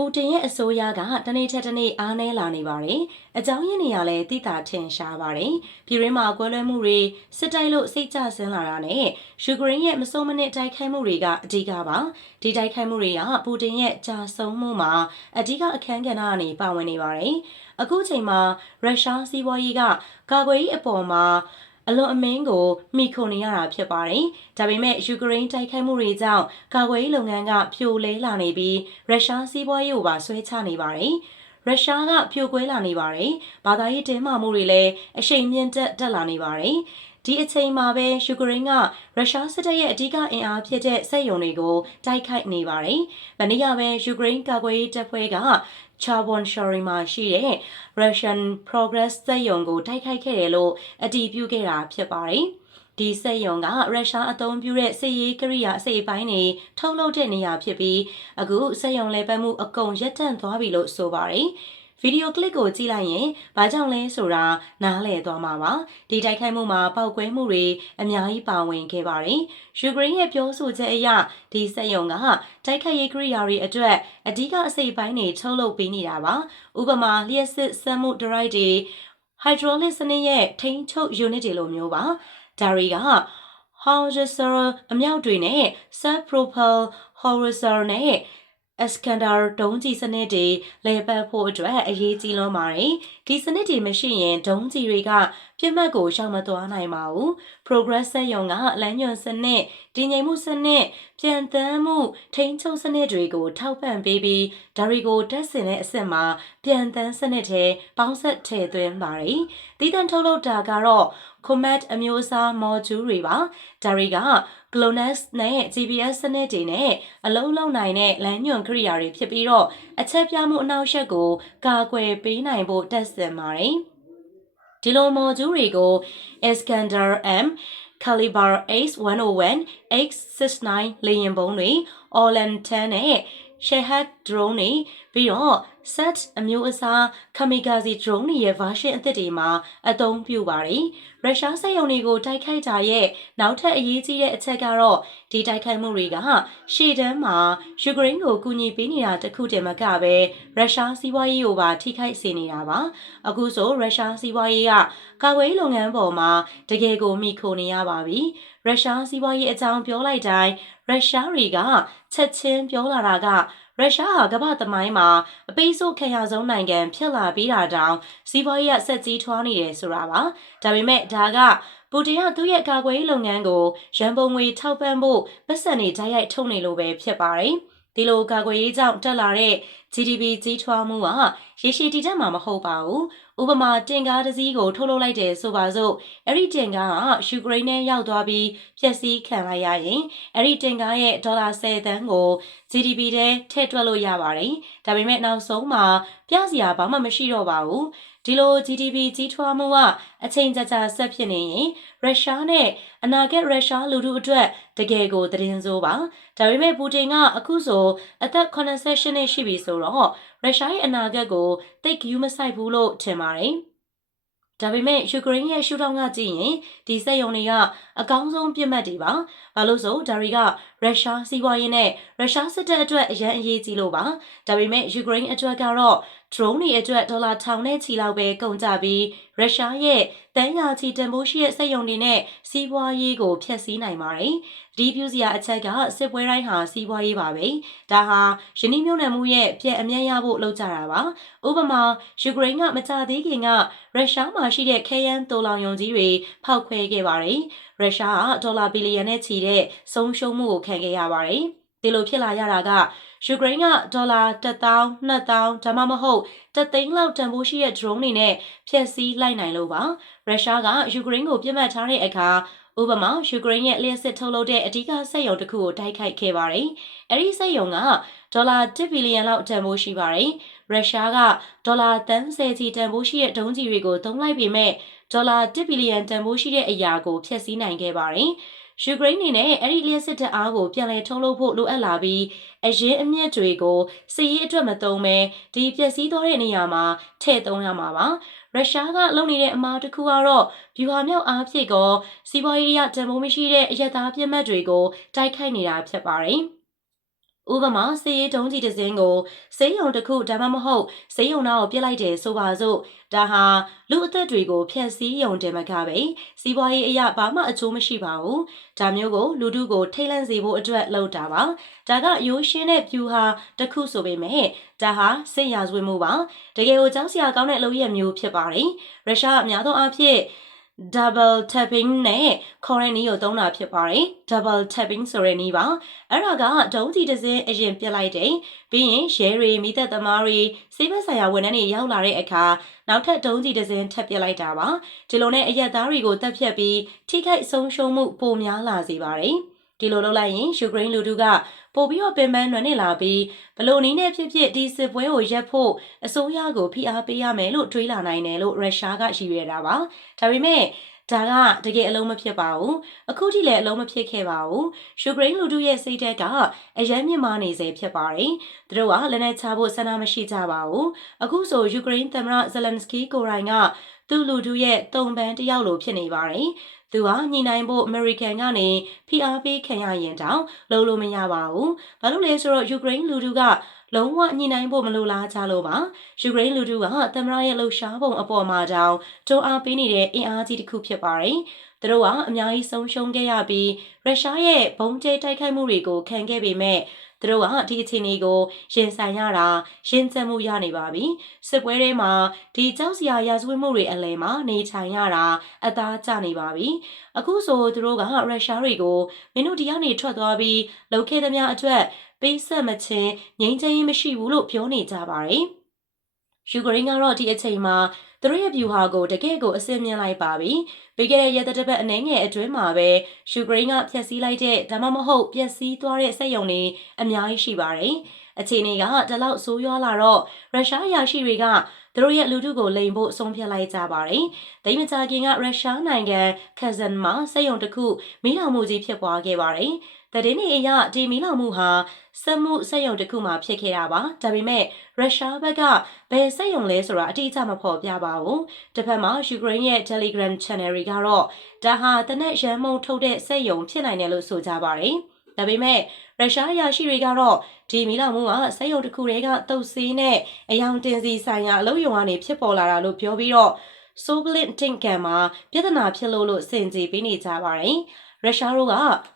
ပူတင်ရဲ့အစိုးရကတနေ့ထက်တနေ့အားနည်းလာနေပါတယ်။အကြောင်းရင်းတွေကလည်းသိတာထင်ရှားပါတယ်။ပြည်ရင်းမှာကွဲလွဲမှုတွေစစ်တိုက်လို့စိတ်ကြဆင်းလာတာနဲ့ယူကရိန်းရဲ့မစိုးမနစ်တိုက်ခိုက်မှုတွေကအဓိကပါ။ဒီတိုက်ခိုက်မှုတွေကပူတင်ရဲ့ကြာဆုံးမှုမှာအဓိကအခန်းကဏ္ဍကနေပါဝင်နေပါတယ်။အခုချိန်မှာရုရှားစီးပွားရေးကကာကွယ်ရေးအပေါ်မှာ အလွန်အမင်းကိုမိခုန်နေရတာဖြစ်ပါတယ်။ဒါပေမဲ့ယူကရိန်းတိုက်ခိုက်မှုတွေကြောင့်ကာကွယ်ရေးလုပ်ငန်းကဖြိုလဲလာနေပြီးရုရှားစီးပွားရေးကိုပါဆွဲချနေပါတယ်။ရုရှားကဖြိုခွဲလာနေပါတယ်။ဘာသာရေးတင်းမာမှုတွေလည်းအရှိန်မြင့်တက်တက်လာနေပါတယ်။ဒီအချိန်မှာပဲယူကရိန်းကရုရှားစစ်တပ်ရဲ့အဓိကအင်အားဖြစ်တဲ့စက်ရုံတွေကိုတိုက်ခိုက်နေပါတယ်။မနေ့ကပဲယူကရိန်းကာကွယ်ရေးတပ်ဖွဲ့က Chabon Shori မှာရှိတဲ့ Russian Progress စက်ရုံကိုတိုက်ခိုက်ခဲ့တယ်လို့အတည်ပြုခဲ့တာဖြစ်ပါတယ်။ဒီစက်ရုံကရုရှားအသုံးပြုတဲ့စစ်ရေးကရိယာအစိပ်ပိုင်းတွေထုတ်လုပ်တဲ့နေရာဖြစ်ပြီးအခုစက်ရုံလဲပတ်မှုအကုန်ရပ်တန့်သွားပြီလို့ဆိုပါတယ်။ ဗီဒီယိုကလစ်ကိုကြည့်လိုက်ရင်ဘာကြောင့်လဲဆိုတာနားလည်သွားမှာပါဒီတိုက်ခိုက်မှုမှာပောက်ကွဲမှုတွေအများကြီးပါဝင်ခဲ့ပါတယ်ယူကရိန်းရဲ့ပြောဆိုချက်အရဒီစက်ရုံကတိုက်ခိုက်ရေးကိရိယာတွေအတွက်အဓိကအစိပ်ပိုင်းတွေထုတ်လုပ်ပေးနေတာပါဥပမာလျှက်စစ်စက်မှုဒရိုက်တွေဟိုက်ဒရိုလစ်စနစ်ရဲ့ထိန်းချုပ် unit တွေလိုမျိုးပါဒါတွေက howitzer အမြောက်တွေနဲ့ self propel howitzer နဲ့ Iskander ဒုံးကျည်စနစ်တွေလဲပတ်ဖို့အတွက်အရေးကြီးလွန်းပါတယ်။ဒီစနစ်တွေမရှိရင်ဒုံးကျည်တွေကပြစ်မှတ်ကိုရှောင်မသွားနိုင်ပါဘူး။ Progress ဆက်ယုံကလမ်းညွန်စနစ်တည်ငြိမ်မှုစနစ်ပြန်တမ်းမှုထိန်းချုပ်စနစ်တွေကိုထောက်ပံ့ပေးပြီးဒါတွေကိုတက်ဆင်တဲ့အဆင့်မှာပြန်တမ်းစနစ်ထဲပေါင်းဆက်ထည့်သွင်းပါတယ်။တည်တံထုတ်လုပ်တာကတော့ Comet အမျိုးအစား module တွေပါ။ဒါတွေက GLONASS နဲ့ GPS စနစ်တွေနဲ့အလုံးလုံးနိုင်တဲ့လမ်းညွန်ကိရိယာတွေဖြစ်ပြီးတော့အချက်ပြမှုအနောက်ရှက်ကိုကာကွယ်ပေးနိုင်ဖို့တက်ဆင်ပါတယ်။ဒီလို module တွေကို Iskander M Caliber X101 X69 လေယာဉ်ပုံးတွေ Orlan 10နဲ့ Shahed drone တွေပြီးတော့ set အမျိုးအစား kamikaze drone တွေရဲ့ version အသစ်တွေမှာအသုံးပြုပါတယ်။ရုရှားစက်ရုံတွေကိုတိုက်ခိုက်တာရဲ့နောက်ထပ်အရေးကြီးတဲ့အချက်ကတော့ဒီတိုက်ခိုက်မှုတွေကရှေ့တန်းမှာယူကရိန်းကိုကူညီပေးနေတာတခုတည်းမကပဲရုရှားစီးပွားရေးကိုပါထိခိုက်စေနေတာပါ။အခုဆိုရုရှားစီးပွားရေးကကာကွယ်ရေးလုပ်ငန်းပေါ်မှာတကယ်ကိုမိခိုနေရပါပြီ။ရုရှားစီးပွားရေးအကြောင်းပြောလိုက်တိုင်းရုရှားတွေကချက်ချင်းပြောလာတာက ရုရှားဟာကမ္ဘာသမိုင်းမှာအပိဆို့ခံရဆုံးနိုင်ငံဖြစ်လာပြီးတာတောင်စီးပွားရေးဆက်ကြီးထွားနေတယ်ဆိုတာပါဒါပေမဲ့ဒါကပူတင်ကသူ့ရဲ့ကာကွယ်ရေးလုပ်ငန်းကိုရန်ပုံငွေထောက်ပံ့ဖို့ပတ်စံနေဓာတ်ရိုက်ထုတ်နေလို့ပဲဖြစ်ပါတယ် ဒီလိုကာကွယ်ရေးကြောင့်တက်လာတဲ့ GDP ကြီးထွားမှုကရေရှည်တည်တတ်မှာမဟုတ်ပါဘူး။ဥပမာတင်ကားတစ်စီးကိုထုတ်လုပ်လိုက်တယ်ဆိုပါစို့အဲ့ဒီတင်ကားကယူကရိန်းနဲ့ရောက်သွားပြီးဖျက်ဆီးခံလိုက်ရရင်အဲ့ဒီတင်ကားရဲ့ဒေါ်လာ10သန်းကို GDP ထဲထည့်တွက်လို့ရပါတယ်။ဒါပေမဲ့နောက်ဆုံးမှာပြစရာဘာမှမရှိတော့ပါဘူး။ ဒီလို GDP ကြီးထွားမှုကအချိန်ကြာကြာဆက်ဖြစ်နေရင်ရုရှားနဲ့အနာဂတ်ရုရှားလူထုအတွက်တကယ်ကိုသတင်းဆိုးပါဒါပေမဲ့ပူတင်ကအခုဆိုအသက်88နှစ်ရှိပြီဆိုတော့ရုရှားရဲ့အနာဂတ်ကိုတိတ်ဂယူးမဆိုင်ဘူးလို့ထင်ပါတယ်ဒါပေမဲ့ယူကရိန်းရဲ့ရှုထောင့်ကကြည့်ရင်ဒီစက်ရုံတွေကအကောင်းဆုံးပြစ်မှတ်တွေပါ။ဘာလို့ဆိုဒါတွေကရုရှားစီးပွားရေးနဲ့ရုရှားစစ်တပ်အတွက်အရန်အရေးကြီးလို့ပါ။ဒါပေမဲ့ယူကရိန်းအတွက်ကတော့ drone တွေအတွက်ဒေါ်လာထောင်နဲ့ချီလောက်ပဲကုန်ကြပြီးရုရှားရဲ့တန်းရာချီတန်ဖိုးရှိတဲ့စက်ရုံတွေနဲ့စီးပွားရေးကိုဖျက်ဆီးနိုင်ပါတယ်။ဒီပြူစရာအချက်ကစစ်ပွဲတိုင်းဟာစီးပွားရေးပါပဲ။ဒါဟာယင်းနှမြုံနယ်မှုရဲ့ပြက်အမြတ်ရဖို့လုပ်ကြတာပါ။ဥပမာယူကရိန်းကမကြသေးခင်ကရုရှားမှာရှိတဲ့ခဲယမ်းတိုလောင်ယုံကြီးတွေဖောက်ခွဲခဲ့ပါတယ်။ရုရှားကဒေါ်လာဘီလီယံနဲ့ချီတဲ့ဆုံးရှုံးမှုကိုခံခဲ့ရပါတယ်။ဒီလိုဖြစ်လာရတာက ယူကရိန်းကဒေါ်လာ1000 2000ဒါမှမဟုတ်တသိန်းလောက်တန်ဖိုးရှိတဲ့ drone တွေနဲ့ဖျက်ဆီးလိုက်နိုင်လို့ပါရုရှားကယူကရိန်းကိုပြစ်မှတ်ထားတဲ့အခါဥပမာယူကရိန်းရဲ့လျှက်စစ်ထုတ်လုပ်တဲ့အဓိကစက်ရုံတစ်ခုကိုတိုက်ခိုက်ခဲ့ပါတယ်။အဲဒီစက်ရုံကဒေါ်လာ1ဘီလီယံလောက်တန်ဖိုးရှိပါတယ်။ရုရှားကဒေါ်လာ30ချီတန်ဖိုးရှိတဲ့ဒုံးကျည်တွေကိုသုံးလိုက်ပေမဲ့ဒေါ်လာ1ဘီလီယံတန်ဖိုးရှိတဲ့အရာကိုဖျက်ဆီးနိုင်ခဲ့ပါတယ်။ ယူကရိန်းအနေနဲ့အဲ့ဒီလျှက်စစ်တပ်အားကိုပြန်လည်ထုတ်လုပ်ဖို့လိုအပ်လာပြီးအရင်အမြင့်တွေကိုစစ်ရေးအတွက်မသုံးဘဲဒီပျက်စီးသွားတဲ့နေရာမှာထည့်သုံးရမှာပါရုရှားကလုပ်နေတဲ့အမှားတစ်ခုကတော့ဗျူဟာမြောက်အားဖြင့်ကောစီးပွားရေးအရတန်ဖိုးမရှိတဲ့အယက်သားပြစ်မှတ်တွေကိုတိုက်ခိုက်နေတာဖြစ်ပါတယ်။ ဥဥပမာစေးတုံးကြီးတစ်စင်းကိုစေးရုံတစ်ခုဒါမှမဟုတ်စေးရုံသားကိုပြစ်လိုက်တယ်ဆိုပါစို့ဒါဟာလူအသက်တွေကိုဖျက်ဆီးရုံတင်မကပဲစီးပွားရေးအရာဘာမှအကျိုးမရှိပါဘူးဒါမျိုးကိုလူထုကိုထိတ်လန့်စေဖို့အတွက်လုပ်တာပါဒါကရိုးရှင်းတဲ့ဖြူဟာတစ်ခုဆိုပေမဲ့ဒါဟာစိတ်ရဆွေးမှုပါတကယ်ကိုကြောက်စရာကောင်းတဲ့အလုပ်ရမျိုးဖြစ်ပါတယ်ရုရှားအများသောအားဖြင့် double tapping နဲ့ခေါ်တဲ့နည်းကိုသုံးတာဖြစ်ပါတယ် double tapping ဆိုတဲ့နည်းပါအဲ့ဒါကဒုံးကြီးတစ်စင်းအရင်ပြစ်လိုက်တယ်ပြီးရင်ရဲတွေမိသက်သမားတွေစေဘက်ဆိုင်ရာဝန်ထမ်းတွေရောက်လာတဲ့အခါနောက်ထပ်ဒုံးကြီးတစ်စင်းထပ်ပြစ်လိုက်တာပါဒီလိုနဲ့အရက်သားတွေကိုတပ်ဖြတ်ပြီးထိခိုက်ဆုံးရှုံးမှုပိုများလာစေပါတယ် ဒီလိုလုပ်လိုက်ရင်ယူကရိန်းလူထုကပိုပြီးတော့ပင်ပန်းနွမ်းနေလာပြီးဘလို့နည်းနဲ့ဖြစ်ဖြစ်ဒီစစ်ပွဲကိုရပ်ဖို့အစိုးရကိုဖိအားပေးရမယ်လို့တွေးလာနိုင်တယ်လို့ရုရှားကရည်ရွယ်တာပါဒါပေမဲ့ဒါကတကယ်အလုံးမဖြစ်ပါဘူးအခုထိလည်းအလုံးမဖြစ်ခဲ့ပါဘူးယူကရိန်းလူထုရဲ့စိတ်ဓာတ်ကအယမ်းမြင့်မားနေစေဖြစ်ပါတယ်သူတို့ကလက်နက်ချဖို့ဆန္ဒမရှိကြပါဘူးအခုဆိုယူကရိန်းသမ္မတဇလန်စကီကိုရိုင်ကသူ့လူထုရဲ့တုံပန်းတယောက်လိုဖြစ်နေပါတယ် သူဟာညှိနှိုင်းဖို့အမေရိကန်ကနေဖိအားပေးခံရရင်တောင်လုံးလို့မရပါဘူး။ဘာလို့လဲဆိုတော့ယူကရိန်းလူထုကလုံးဝညှိနှိုင်းဖို့မလိုလားကြလို့ပါ။ယူကရိန်းလူထုကသမ္မတရဲ့လှုပ်ရှားပုံအပေါ်မှာတောင်တွန်းအားပေးနေတဲ့အင်အားကြီးတစ်ခုဖြစ်ပါတယ်။သူတို့ကအများကြီးဆုံးရှုံးခဲ့ရပြီးရုရှားရဲ့ဘုံကျဲတိုက်ခိုက်မှုတွေကိုခံခဲ့ပေမဲ့ သူတို့ကဒီအခြေအနေကိုရင်ဆိုင်ရတာရင်ကျမှုရနေပါပြီစစ်ပွဲထဲမှာဒီကြောက်စရာရာဇဝတ်မှုတွေအလဲမှာနေထိုင်ရတာအသားကျနေပါပြီအခုဆိုသူတို့ကရုရှားတွေကိုမင်းတို့ဒီကနေထွက်သွားပြီးလုံခဲ့သမျှအတွက်ပေးဆက်မချင်းငြိမ်းချမ်းရေးမရှိဘူးလို့ပြောနေကြပါတယ်ယူကရိန်းကတော့ဒီအချိန်မှာ သူတို့ရဲ့ view ဟာကိုတကယ့်ကိုအစင်မြင်လိုက်ပါပြီ။ပြီးခဲ့တဲ့ရက်တစ်ပတ်အနည်းငယ်အတွင်းမှာပဲယူကရိန်းကဖျက်ဆီးလိုက်တဲ့ဒါမှမဟုတ်ပျက်စီးသွားတဲ့စက်ရုံတွေအများကြီးရှိပါတယ်။အခြေအနေကတလောက်ဆိုးရွားလာတော့ရုရှားအရာရှိတွေကသူတို့ရဲ့လူထုကိုလိန်ဖို့ဆုံးဖြတ်လိုက်ကြပါတယ်။ဒိမကြခင်ကရုရှားနိုင်ငံခဇန်မှာစက်ရုံတစ်ခုမိလောင်မှုကြီးဖြစ်ပွားခဲ့ပါတယ်။ တည်င်းနေအရဒီမီလောင်မှုဟာစက်မှုစက်ရုံတစ်ခုမှဖြစ်ခဲ့တာပါဒါပေမဲ့ရုရှားဘက်ကဘယ်စက်ရုံလဲဆိုတာအတိအကျမဖော်ပြပါဘူးတစ်ဖက်မှာယူကရိန်းရဲ့ Telegram Channel တွေကတော့ဒါဟာတနက်ရန်မုံထုတ်တဲ့စက်ရုံဖြစ်နိုင်တယ်လို့ဆိုကြပါတယ်ဒါပေမဲ့ရုရှားအရာရှိတွေကတော့ဒီမီလောင်မှုကစက်ရုံတစ်ခုတည်းကတုပ်စီးနဲ့အယောင်တင်စီဆိုင်ရာအလုပ်ရုံကနေဖြစ်ပေါ်လာတာလို့ပြောပြီးတော့ဆိုဘလစ်တင်ကန်မှာပြဿနာဖြစ်လို့လို့စင်ကြေပေးနေကြပါတယ် ရုရှားတို့က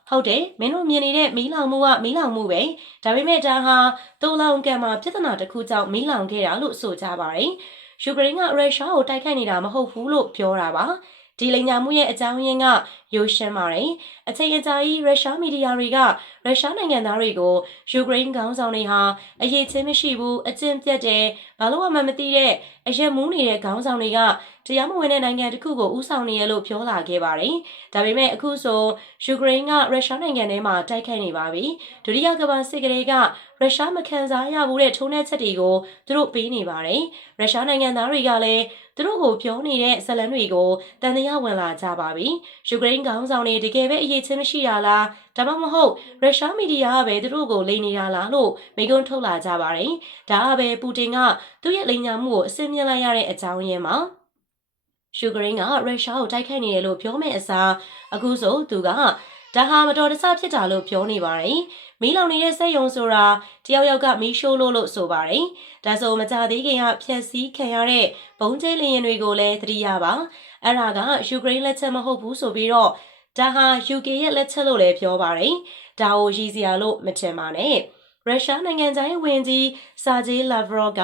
ဟုတ်တယ်မင်းတို့မြင်နေတဲ့မီးလောင်မှုကမီးလောင်မှုပဲဒါပေမဲ့ဒါဟာတူလောင်ကံမှာပြဿနာတစ်ခုကြောင့်မီးလောင်ခဲ့တာလို့ဆိုကြပါတယ်ယူကရိန်းကရုရှားကိုတိုက်ခိုက်နေတာမဟုတ်ဘူးလို့ပြောတာပါဒီလိန်ညာမှုရဲ့အကြောင်းရင်းကရိုးရှင်းပါတယ်။အချိန်အကြာကြီးရုရှားမီဒီယာတွေကရုရှားနိုင်ငံသားတွေကိုယူကရိန်းခေါင်းဆောင်တွေဟာအရေးချင်းမရှိဘူးအကျင့်ပြတ်တယ်ဘာလို့မှမသိတဲ့အရက်မူးနေတဲ့ခေါင်းဆောင်တွေကတရားမဝင်တဲ့နိုင်ငံတစ်ခုကိုဥဆောင်နေရလို့ပြောလာခဲ့ပါတယ်။ဒါပေမဲ့အခုဆိုယူကရိန်းကရုရှားနိုင်ငံထဲမှာတိုက်ခိုက်နေပါပြီ။ဒုတိယကမ္ဘာစစ်ကလေးကရုရှားမခံစားရဘူးတဲ့ထုံးတဲ့ချက်တွေကိုသူတို့ပေးနေပါတယ်။ရုရှားနိုင်ငံသားတွေကလည်းသူတို့ကိုပြောနေတဲ့ဇလန်တွေကိုတန်တရားဝင်လာကြပါပြီ။ယူကရိန်းခေါင်းဆောင်တွေတကယ်ပဲအရေးချင်းမရှိရလားဒါမှမဟုတ်ရုရှားမီဒီယာကပဲသူတို့ကိုလိန်နေတာလားလို့မိကုံးထုတ်လာကြပါတယ်။ဒါကပဲပူတင်ကသူ့ရဲ့လိန်ညာမှုကိုအစင်းမြင်လိုက်ရတဲ့အကြောင်းရင်းပါ။ယူကရိန်းကရုရှားကိုတိုက်ခိုက်နေတယ်လို့ပြောမဲ့အစားအခုဆိုသူကဒါဟာမတော်တဆဖြစ်တာလို့ပြောနေပါတယ်။မီးလောင်နေတဲ့စက်ယုံဆိုတာတယောက်ယောက်ကမီးရှို့လို့လို့ဆိုပါတယ်။ဒါဆိုမကြသေးခင်ကဖျက်ဆီးခံရတဲ့ဘုံကျဲလင်းရင်တွေကိုလည်းသတိရပါ။အဲ့ဒါကယူကရိန်းလက်ချက်မဟုတ်ဘူးဆိုပြီးတော့ဒါဟာ UK ရဲ့လက်ချက်လို့လည်းပြောပါတယ်။ဒါကိုရည်စရာလို့မထင်ပါနဲ့။ ရုရှားနိုင်ငံသားရေးဝန်ကြီးစာဂျေးလာဗရော့က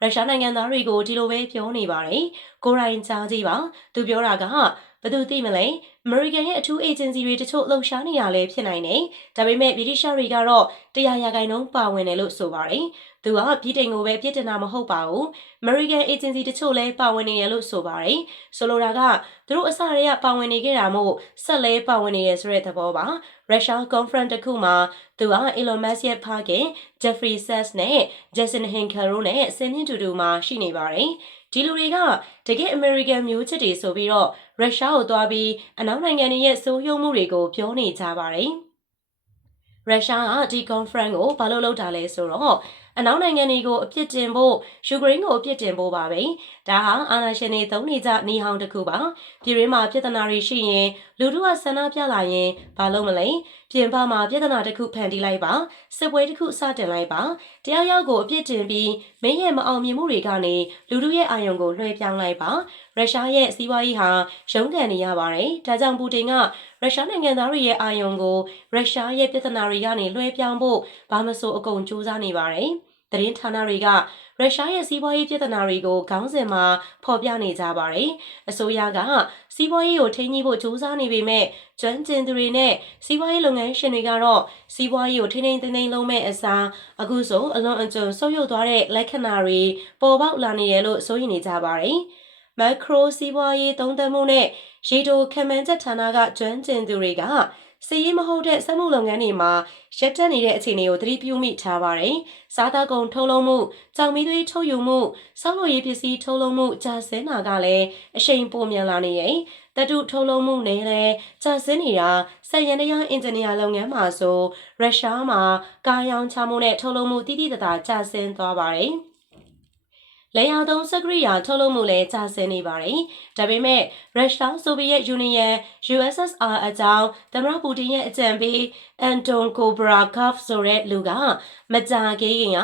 ရုရှားနိုင်ငံသားတွေကိုဒီလိုပဲပြောနေပါတယ်။ကိုရိုင်းကြားကြီးပါ။သူပြောတာကဘယ်သူသိမလဲ အမေရိကန်ရဲ့အထူးအေဂျင်စီတွေတချို့လှုပ်ရှားနေရလဲဖြစ်နိုင်တယ်။ဒါပေမဲ့ဗြိတိရှတွေကတော့တရားရာဂိုင်နှုန်းပါဝင်တယ်လို့ဆိုပါတယ်။သူကပြည်တိုင်ကိုပဲပြစ်တင်တာမဟုတ်ပါဘူး။ American Agency တချို့လည်းပါဝင်နေတယ်လို့ဆိုပါတယ်။ဆိုလိုတာကသူတို့အစတည်းကပါဝင်နေခဲ့တာမို့ဆက်လဲပါဝင်နေရဆိုတဲ့သဘောပါ။ Russia Conference တစ်ခုမှာသူက Elon Musk ရဲ့ဖခင် Jeffrey Sachs နဲ့ Jason Hinkel တို့နဲ့ဆင်းနှင်းတူတူမှာရှိနေပါတယ်။ ဒီလူတွေကတကယ်အမေရိကန်မျိုးချစ်တွေဆိုပြီးတော့ရုရှားကိုသွားပြီးအနောက်နိုင်ငံတွေရဲ့စိုးရုံမှုတွေကိုပြောနေကြပါတယ်။ရုရှားကဒီ conference ကိုဘာလို့လုပ်တာလဲဆိုတော့အနောက်နိုင်ငံတွေကိုအပြစ်တင်ဖို့ယူကရိန်းကိုအပြစ်တင်ဖို့ပါပဲ။ ဒါဟာအာဏာရှင်တွေသုံးနေကြနေဟောင်းတစ်ခုပါ။ပြည်ရင်းမှာပြည်ထနာတွေရှိရင်လူထုကဆန္ဒပြလာရင်ဘာလို့မလဲပြင်ပမှာပြဿနာတစ်ခုဖန်တီးလိုက်ပါစစ်ပွဲတစ်ခုစတင်လိုက်ပါတယောက်ယောက်ကိုအပြစ်တင်ပြီးမင်းရဲ့မအောင်မြင်မှုတွေကနေလူတို့ရဲ့အာရုံကိုလွှဲပြောင်းလိုက်ပါရုရှားရဲ့စီးပွားရေးဟာရုန်းကန်နေရပါတယ်ဒါကြောင့်ပူတင်ကရုရှားနိုင်ငံသားတွေရဲ့အာရုံကိုရုရှားရဲ့ပြဿနာတွေကနေလွှဲပြောင်းဖို့ဘာမဆိုအကုန်ကြိုးစားနေပါတယ် သတင်းဌာနတွေကရုရှားရဲ့စီးပွားရေးပြဿနာတွေကိုခေါင်းစဉ်မှာဖော်ပြနေကြပါတယ်။အစိုးရကစီးပွားရေးကိုထိန်းညှိဖို့ကြိုးစားနေပေမဲ့ကျွမ်းကျင်သူတွေနဲ့စီးပွားရေးလုပ်ငန်းရှင်တွေကတော့စီးပွားရေးကိုထိန်းထိန်းသိမ်းသိမ်းလုပ်မဲ့အစားအခုဆိုအလွန်အကျွံဆုပ်ယုပ်သွားတဲ့လက္ခဏာတွေပေါ်ပေါက်လာနေရလို့စိုးရိမ်နေကြပါတယ်။ မက်ခရိုစီးပွားရေးသုံးသပ်မှုနဲ့ရေတိုခံမှန်းချက်ဌာနကကျွမ်းကျင်သူတွေကစီးရီးမဟုတ်တဲ့စက်မှုလုပ်ငန်းတွေမှာရက်တက်နေတဲ့အခြေအနေကိုသတိပြုမိထားပါတယ်။စားသောက်ကုန်ထုတ်လုပ်မှု၊ကြောင်မီးသွေးထုတ်ယူမှု၊ဆောက်လုပ်ရေးပစ္စည်းထုတ်လုပ်မှုကြာဆင်းတာကလည်းအရှိန်ပိုမြန်လာနေရဲ့။တတုထုတ်လုပ်မှုနဲ့လည်းကြာဆင်းနေတာစက်ရန်တရားအင်ဂျင်နီယာလုပ်ငန်းမှာဆိုရုရှားမှာကားရောင်းချမှုနဲ့ထုတ်လုပ်မှုတိတိတသားကြာဆင်းသွားပါတယ်။ လေယာဉ်သုံးစက်ကရိယာထုတ်လုပ်မှုလည်းကျဆင်းနေပါတယ်။ဒါပေမဲ့ရုရှားဆိုဗီယက်ယူနီယံ USSR အကြောင်းသမ္မတပူတင်ရဲ့အကြံပေးအန်တွန်ကိုဘရာကော့ဖ်ဆိုတဲ့လူကမကြာသေးခင်က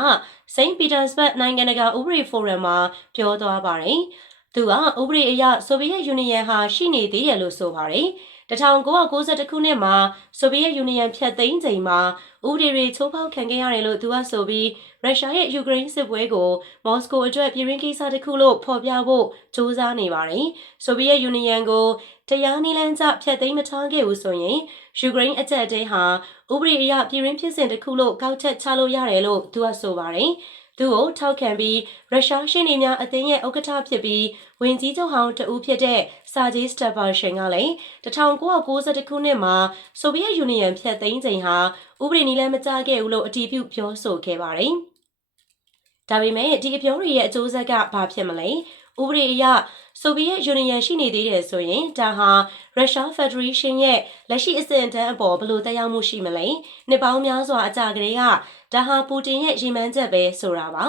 စိန့်ပီတာစဘတ်နိုင်ငံတကာဥပဒေဖိုရမ်မှာပြောသွားပါတယ်။သူကဥပဒေအရဆိုဗီယက်ယူနီယံဟာရှိနေသေးတယ်လို့ဆိုပါတယ်။ 1992ခုနှစ်မှာဆိုဗီယက်ယူနီယံဖျက်သိမ်းချိန်မှာဥပဒေတွေချိုးဖောက်ခံခဲ့ရတယ်လို့သူကဆိုပြီးရုရှားရဲ့ယူကရိန်းစစ်ပွဲကိုမော်စကိုအတွက်ပြည်ရင်းကိစ္စတစ်ခုလို့ဖော်ပြဖို့ကြိုးစားနေပါတယ်။ဆိုဗီယက်ယူနီယံကိုတရားနည်းလမ်းကျဖျက်သိမ်းမထားခဲ့ဘူးဆိုရင်ယူကရိန်းအကြက်တဲဟာဥပဒေအရပြည်ရင်းဖြစ်စဉ်တစ်ခုလို့ကောက်ချက်ချလို့ရတယ်လို့သူကဆိုပါတယ်။ သူ့ကိုထောက်ခံပြီးရုရှားရှင်းနေများအသင်းရဲ့ဥက္ကဋ္ဌဖြစ်ပြီးဝင်ကြီးချုပ်ဟောင်းတဦးဖြစ်တဲ့စာဂျီစတပါရှင်ကလည်း1992ခုနှစ်မှာဆိုဗီယက်ယူနီယံဖျက်သိမ်းချိန်ဟာဥပဒေနည်းလမ်းမကျခဲ့ဘူးလို့အတည်ပြုပြောဆိုခဲ့ပါတယ်။ဒါပေမဲ့ဒီအပြောတွေရဲ့အကျိုးဆက်ကဘာဖြစ်မလဲ။ ဥပဒေအရဆိုဗီယက်ယူနီယံရှိနေသေးတယ်ဆိုရင်ဒါဟာရုရှားဖက်ဒရေးရှင်းရဲ့လက်ရှိအစဉ်အတန်းအပေါ်ဘယ်လိုသက်ရောက်မှုရှိမလဲ။နှစ်ပေါင်းများစွာအကြာကလေးကဒါဟာပူတင်ရဲ့ရည်မှန်းချက်ပဲဆိုတာပါ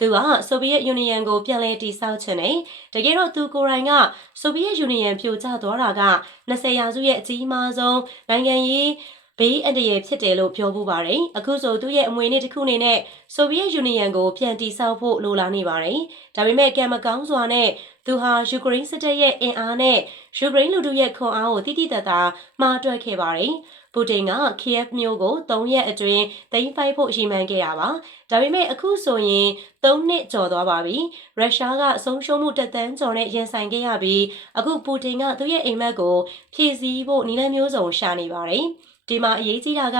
သူကဆိုဗီယက်ယူနီယံကိုပြန်လည်တည်ဆောက်ခြင်းနဲ့တကယ်တော့သူကိုယ်တိုင်ကဆိုဗီယက်ယူနီယံပြိုကျသွားတာက20ရာစုရဲ့အကြီးမားဆုံးနိုင်ငံရေး ဘေးအန္တရာယ်ဖြစ်တယ်လို့ပြောပူပါတယ်။အခုဆိုသူ့ရဲ့အမွေနေ့တစ်ခုအနေနဲ့ဆိုဗီယက်ယူနီယံကိုပြန်တည်ဆောက်ဖို့လိုလားနေပါတယ်။ဒါပေမဲ့ကံမကောင်းစွာနဲ့သူဟာယူကရိန်းစစ်တပ်ရဲ့အင်အားနဲ့ယူကရိန်းလူထုရဲ့ခွန်အားကိုတိတိတတ်တာမှားတွက်ခဲ့ပါတယ်။ပူတင်က Kiev မြို့ကို3ရက်အတွင်းသိမ်းပိုက်ဖို့ရည်မှန်းခဲ့တာပါ။ဒါပေမဲ့အခုဆိုရင်3နှစ်ကျော်သွားပါပြီ။ရုရှားကဆုံးရှုံးမှုတက်တန်းကျော်နဲ့ရင်ဆိုင်ခဲ့ရပြီးအခုပူတင်ကသူ့ရဲ့အိမ်မက်ကိုဖြည့်ဆည်းဖို့နည်းလမ်းမျိုးစုံရှာနေပါတယ်။ ဒီမှာအရေးကြီးတာက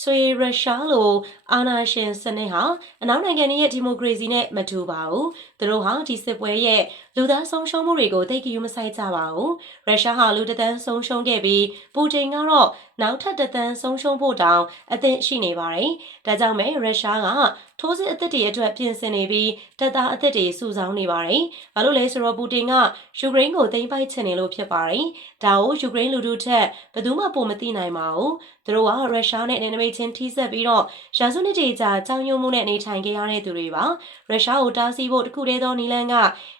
ဆွေရုရှားလိုအာဏာရှင်စနစ်ဟာအနောက်နိုင်ငံတွေရဲ့ဒီမိုကရေစီနဲ့မတူပါဘူး။သူတို့ဟာဒီစစ်ပွဲရဲ့ လူသားဆုံးရှုံးမှုတွေကိုသိကြယူမဆိုင်ကြပါဘူး။ရုရှားဟာလူတသန်းဆုံးရှုံးခဲ့ပြီးပူတင်ကတော့နောက်ထပ်တသန်းဆုံးရှုံးဖို့တောင်အသင့်ရှိနေပါတယ်။ဒါကြောင့်မဲရုရှားကထိုးစစ်အသစ်တွေအတွက်ပြင်ဆင်နေပြီးတပ်သားအသစ်တွေစုဆောင်းနေပါတယ်။ဘာလို့လဲဆိုတော့ပူတင်ကယူကရိန်းကိုသိမ်းပိုက်ချင်နေလို့ဖြစ်ပါတယ်။ဒါကိုယူကရိန်းလူထုထက်ဘယ်သူမှပုံမသိနိုင်ပါဘူး။သူတို့ကရုရှားနဲ့နယ်နိမိတ်ချင်းထိစပ်ပြီးတော့ရာစုနှစ်တွေကြာကြောင်ယုံမှုနဲ့နေထိုင်ခဲ့ရတဲ့သူတွေပါ။ရုရှားကိုတားဆီးဖို့တခုတည်းသောနည်းလမ်းက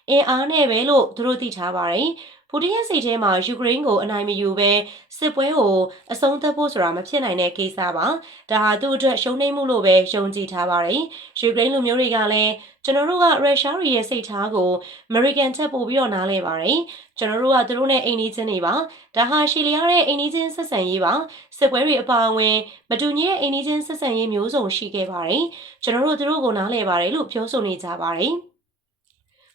အင်အားနဲ့ပဲလို့သူတို့သိထားပါတယ်။ပူတင်ရဲ့စိတ်ထဲမှာယူကရိန်းကိုအနိုင်မယူဘဲစစ်ပွဲကိုအဆုံးသတ်ဖို့ဆိုတာမဖြစ်နိုင်တဲ့ကိစ္စပါဒါဟာသူ့အတွက်ရှုံးနိမ့်မှုလို့ပဲယုံကြည်ထားပါတယ်ယူကရိန်းလူမျိုးတွေကလည်းကျွန်တော်တို့ကရုရှားတွေရဲ့စိတ်ထားကိုအမေရိကန်ထက်ပိုပြီးတော့နားလဲပါတယ်ကျွန်တော်တို့ကသူတို့နဲ့အိမ်နီးချင်းတွေပါဒါဟာရှီလီယာရဲ့အိမ်နီးချင်းဆက်ဆံရေးပါစစ်ပွဲတွေအပါအဝင်မတူညီတဲ့အိမ်နီးချင်းဆက်ဆံရေးမျိုးစုံရှိခဲ့ပါတယ်ကျွန်တော်တို့သူတို့ကိုနားလဲပါတယ်လို့ပြောဆိုနေကြပါတယ်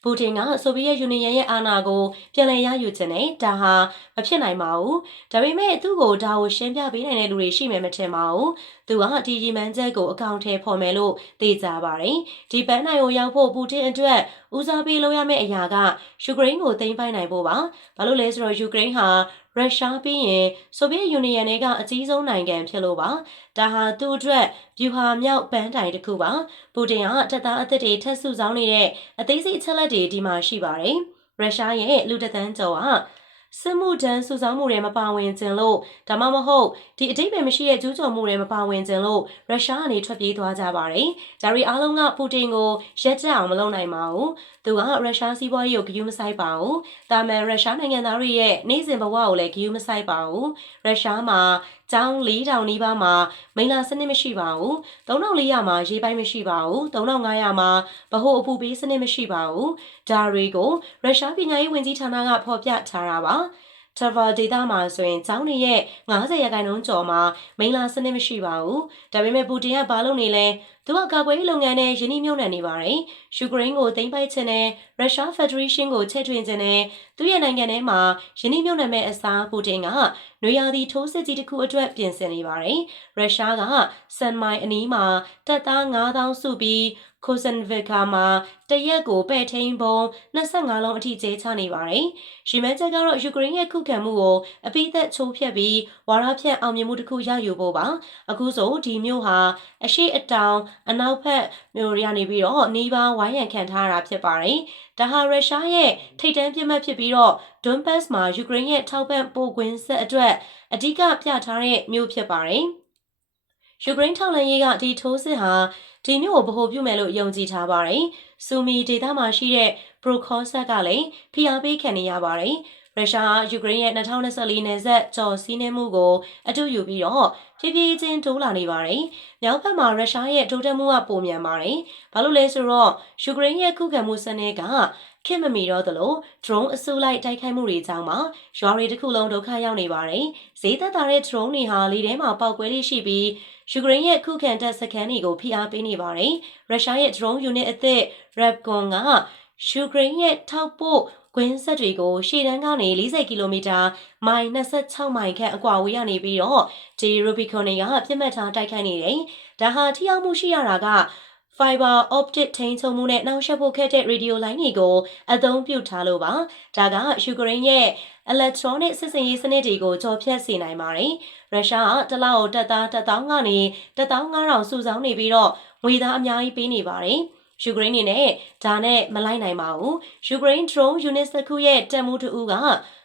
ပူတင်ကဆိုဗီယက်ယူနီယံရဲ့အာဏာကိုပြန်လည်ရယူခြင်းနဲ့ဒါဟာမဖြစ်နိုင်ပါဘူး။ဒါပေမဲ့သူ့ကိုဒါကိုရှင်းပြပေးနိုင်တဲ့လူတွေရှိမယ်မထင်ပါဘူး။ သူကဒီရီမန်ချက်ကိုအကောင့်ထဲဖော်မယ်လို့သိကြပါတယ်။ဒီပန်းနိုင်ကိုရောက်ဖို့ပူတင်အတွက်ဦးစားပေးလုပ်ရမယ့်အရာကယူကရိန်းကိုသိမ်းပိုက်နိုင်ဖို့ပါ။ဘာလို့လဲဆိုတော့ယူကရိန်းဟာရုရှားပြီးရင်ဆိုဗီယက်ယူနီယံတွေကအကြီးဆုံးနိုင်ငံဖြစ်လို့ပါဒါဟာသူ့အတွက်ဗျူဟာမြောက်ပန်းတိုင်တစ်ခုပါပူတင်ကတပ်သားအသစ်တွေထပ်စုဆောင်းနေတဲ့အသေးစိတ်အချက်လက်တွေဒီမှာရှိပါတယ်ရုရှားရဲ့လူတသန်းကျော်ဟာ စစ်မှုထမ်းစုဆောင်းမှုတွေမပါဝင်ခြင်းလို့ဒါမှမဟုတ်ဒီအတိတ်ပဲမရှိတဲ့ကျူးကျော်မှုတွေမပါဝင်ခြင်းလို့ရုရှားကနေထွက်ပြေးသွားကြပါတယ်။ဒါရီအားလုံးကပူတင်ကိုရက်ကြအောင်မလုပ်နိုင်ပါဘူး။သူကရုရှားစီးပွားရေးကိုဂရုမစိုက်ပါဘူး။ဒါမှန်ရုရှားနိုင်ငံသားတွေရဲ့နေစဉ်ဘဝကိုလည်းဂရုမစိုက်ပါဘူး။ရုရှားမှာ ကျောင်း4000နီးပါးမှာမိလာစနစ်မရှိပါဘူး3400မှာရေးပိုင်းမရှိပါဘူး3500မှာဗဟိုအပူပေးစနစ်မရှိပါဘူးဒါတွေကိုရုရှားပညာရေးဝန်ကြီးဌာနကဖော်ပြထားတာပါထဗာဒေတာမှာဆိုရင်ကျောင်းတွေရဲ့90ရာခိုင်နှုန်းကျော်မှာမိန်လာစနစ်မရှိပါဘူး။ဒါပေမဲ့ပူတင်ကဘာလုပ်နေလဲ။ သူကကာကွယ်ရေးလုပ်ငန်းနဲ့ယင်းနှိမ့်မြုံနှံနေပါတယ်။ယူကရိန်းကိုသိမ်းပိုက်ခြင်းနဲ့ရုရှားဖက်ဒရေးရှင်းကိုချဲ့ထွင်ခြင်းနဲ့သူရဲ့နိုင်ငံထဲမှာယင်းနှိမ့်မြုံနှံမဲ့အစားပူတင်ကနွေရာသီထိုးစစ်ကြီးတစ်ခုအတွက်ပြင်ဆင်နေပါတယ်။ရုရှားကစန်မိုင်အနီးမှာတပ်သား9000စုပြီးကိုဆန်ဗီကာမှာတရက်ကိုပဲ့ထိန်ပုံ25လုံးအထိကျဲချနေပါတယ်။ရီမန်ချက်ကတော့ယူကရိန်းရဲ့ခုခံမှုကိုအပိသက်ချိုးဖျက်ပြီးဝါရဖြန့်အောင်မြင်မှုတစ်ခုရယူဖို့ပါ။အခုဆိုဒီမျိုးဟာအရှိအတောင်အနောက်ဘက်မျိုးတွေကနေပြီးတော့နေပါဝိုင်းရန်ခံထားရတာဖြစ်ပါတယ်။ဒါဟာရုရှားရဲ့ထိတ်တန့်ပြစ်မှတ်ဖြစ်ပြီးတော့ဒွန်ဘတ်မှာယူကရိန်းရဲ့ထောက်ပံ့ပို့ခွင့်ဆက်အတွက်အဓိကပြထားတဲ့မျိုးဖြစ်ပါတယ်။ယူကရိန်းထောက်လှမ်းရေးကဒီထိုးစစ်ဟာဒီမျိုးကိုဗဟိုပြုမယ်လို့ယုံကြည်ထားပါတယ်။ဆူမီဒေတာမှာရှိတဲ့ Prokhorset ကလည်းဖိအားပေးခံနေရပါတယ်။ရုရှားယူကရိန်းရဲ့2024နယ်စပ်ကြော်စီးနှင်းမှုကိုအတူယူပြီးတော့ ဖြည်းဖြည်းချင်းတိုးလာနေပါတယ်။မြောက်ဘက်မှာရုရှားရဲ့တိုးတက်မှုကပိုမြန်ပါတယ်။ဘာလို့လဲဆိုတော့ယူကရိန်းရဲ့ခုခံမှုစနစ်ကခင်မမီတော့သလို drone အစုလိုက်တိုက်ခိုက်မှုတွေကြောင့်မှရွာတွေတစ်ခုလုံးဒုက္ခရောက်နေပါတယ်။ဈေးသက်သာတဲ့ drone တွေဟာလေထဲမှာပေါက်ကွဲလေးရှိပြီးယူကရိန်းရဲ့ခုခံတပ်စခန်းတွေကိုဖိအားပေးနေပါတယ်။ရုရှားရဲ့ drone unit အသစ် Rapcon ကယူကရိန်းရဲ့ထောက်ပို့ ကွင်းဆက်တွေကိုရှေ့တန်းကနေ40ကီလိုမီတာမိုင်26မိုင်ခန့်အကွာဝေးရနေပြီးတော့ဒီ Rubicon တွေကပြစ်မှတ်ထားတိုက်ခိုက်နေတယ်။ဒါဟာထိရောက်မှုရှိရတာက fiber optic ထိန်းချုပ်မှုနဲ့နှောင့်ယှက်ဖို့ခက်တဲ့ radio line တွေကိုအသုံးပြုထားလို့ပါ။ဒါကယူကရိန်းရဲ့ electronic စစ်စင်ရေးစနစ်တွေကိုကြော်ဖြတ်စေနိုင်ပါတယ်။ရုရှားကတလောက်ကိုတက်သားတက်တောင်းကနေတက်တောင်း9000စုဆောင်းနေပြီးတော့ငွေသားအများကြီးပေးနေပါတယ်။ ယူကရိန်းနေနဲ့ဒါနဲ့မလိုက်နိုင်ပါဘူး။ယူကရိန်း drone unit တစ်ခုရဲ့တက်မှုတူက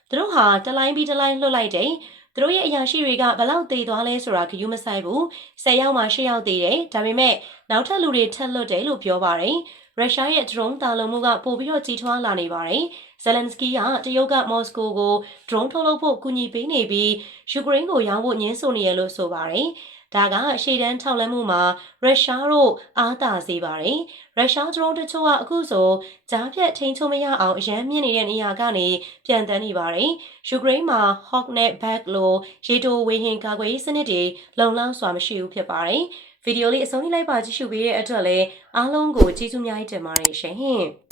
သူတို့ဟာတလိုင်းပြီးတလိုင်းလွတ်လိုက်တယ်။သူတို့ရဲ့အရာရှိတွေကဘလောက်သေးသွားလဲဆိုတာဂရုမစိုက်ဘူး။10ယောက်မှ10ယောက်သေးတယ်။ဒါပေမဲ့နောက်ထပ်လူတွေထက်လွတ်တယ်လို့ပြောပါတယ်။ရုရှားရဲ့ drone တာလုံမှုကပိုပြီးတော့ကြီးထွားလာနေပါတယ်။ဇယ်လန်စကီးကတရုတ်ကမော်စကိုကို drone ထုတ်လုပ်ဖို့ကူညီပေးနေပြီးယူကရိန်းကိုရောင်းဖို့ညှင်းဆိုနေရလို့ဆိုပါတယ်။ ဒါကရှေ့တန်းထောက်လှမ်းမှုမှာရုရှားတို့အားသာစေပါတယ်။ရုရှားဒရုန်းတချို့ကအခုဆိုကြားဖြတ်ထိန်းချုပ်မရအောင်အရန်မြင့်နေတဲ့နေရာကနေပြန်တန်းနေပါတယ်။ယူကရိန်းမှာ Hawk နဲ့ Back လိုရေတိုဝေဟင်ကာကွယ်ရေးစနစ်တွေလုံလောက်စွာမရှိဘူးဖြစ်ပါတယ်။ဗီဒီယိုလေးအဆုံးထိလိုက်ပါကြည့်ရှုပေးတဲ့အတွက်လည်းအားလုံးကိုကျေးဇူးများတင်ပါတယ်ရှင်။